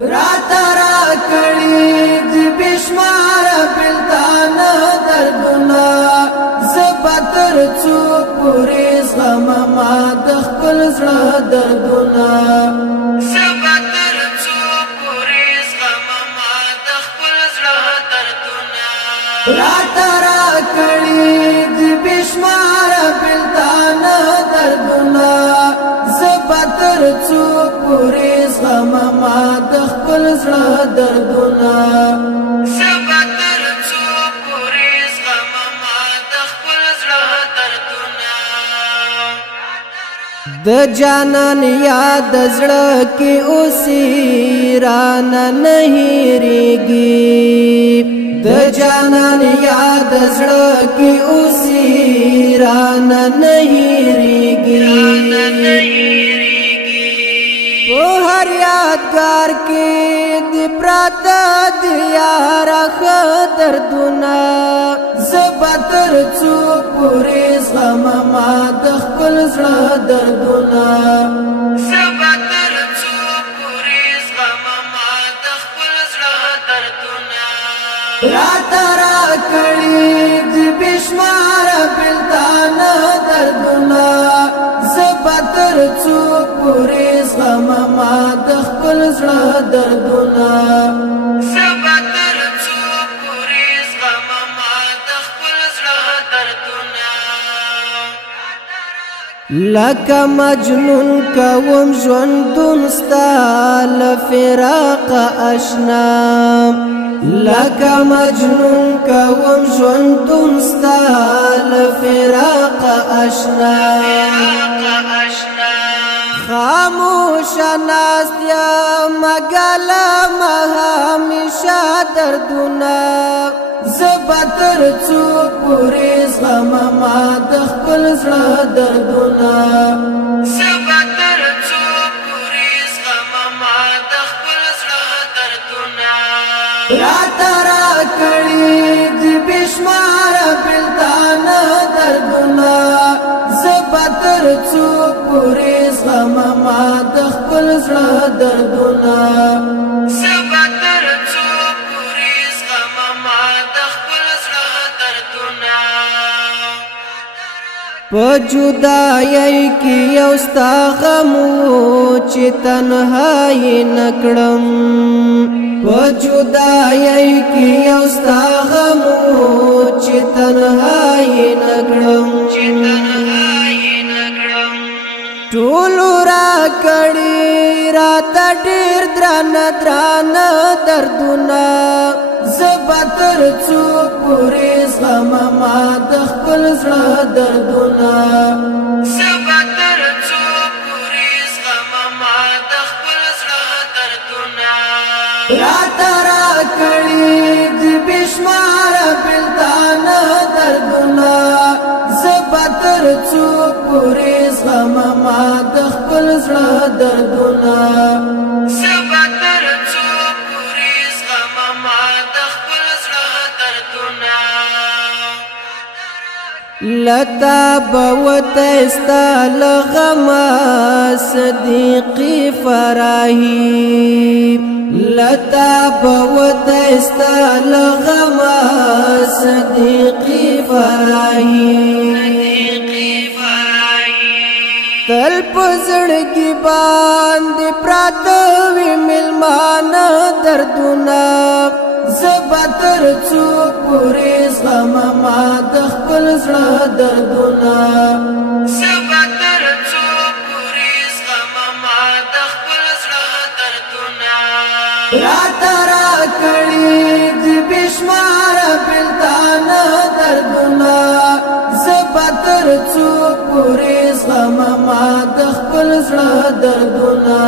راته راکړي د بشمار بلدان دردونه زه به تر څو پورې زغمه ما د خپل زړه دردونه زه به تر څو پورې زغمه ما د خپل زړه دردونه راته راکړي د بشمار بلدان دردونه زه به تر څو پورې زغمه ما د خپل زړه دردونه زه به تر څو پورې زغمه ما د خپل زړه دردونه د جانان یاد زړه کې اوسې رانه نه هېرېږي د جانان یاد زړه کې اوسې رانه نه هېرېږي په هر یادګار کې د پراته د یاره ښه دردونه زه به تر څو پورې زغمه ما د خپل زړه دردونه زه به تر څو پورې زغمه ما د خپل زړه دردونه راته راکړي د بشماره بلدانه دردونه زه به تر څو پورې زغمه ما د خپل زړه دردونه زه به تر څو پورې زغمه ما د خپل زړه دردونه لکه مجنون کوم ژوندون ستا له فراقه اشنا لکه مجنون کوم ژوندون ستا له فراقه اشنا خاموشه ناست یم مګلم همیشه دردونه زه به تر څو پورې زغمه ما د خپل زړه دردونه زه به تر څو پورې زغمه ما د خپل زړه دردونه راته راکړي د بشماره بلدانه دردونه زه به تر څو پورې زغمه ما د خپل زړه دردونه زه به تر څو پورې زغمه ما د خپل زړه دردونه په جدایۍ کې یو ستا غم و چې تنهایي نه کړم په جدایۍ کې یو ستا غم و چې تنهایي نه کړم ټولو راکړي راته ډېر درانه درانه دردونه زه به تر څو پورې زغمه ما د خپل زړه دردونه زه به تر څو پورې زغمه ما د خپل زړه دردونه راته راکړي د بشماره بلدانه دردونه زه به تر څو پورې زغمه ما د خپل زړه دردونه زه به تر څو پورې زغمه ما د خپل زړه دردونه لتا به وتی ستا له غمه صدیقي فراهي لتا به وتی ستا له غمه صدیقي فراهي تل په زړګي باندې پراته وي مېلمانه دردونه زه به تر څو پورې زغمه ما د خپل زړه دردونه زه به تر څو پورې زغمه ما د خپل زړه دردونه راته راکړي د بشماره بلدانه دردونه زه به تر څو پورې زغمه ما د خپل زړه دردونه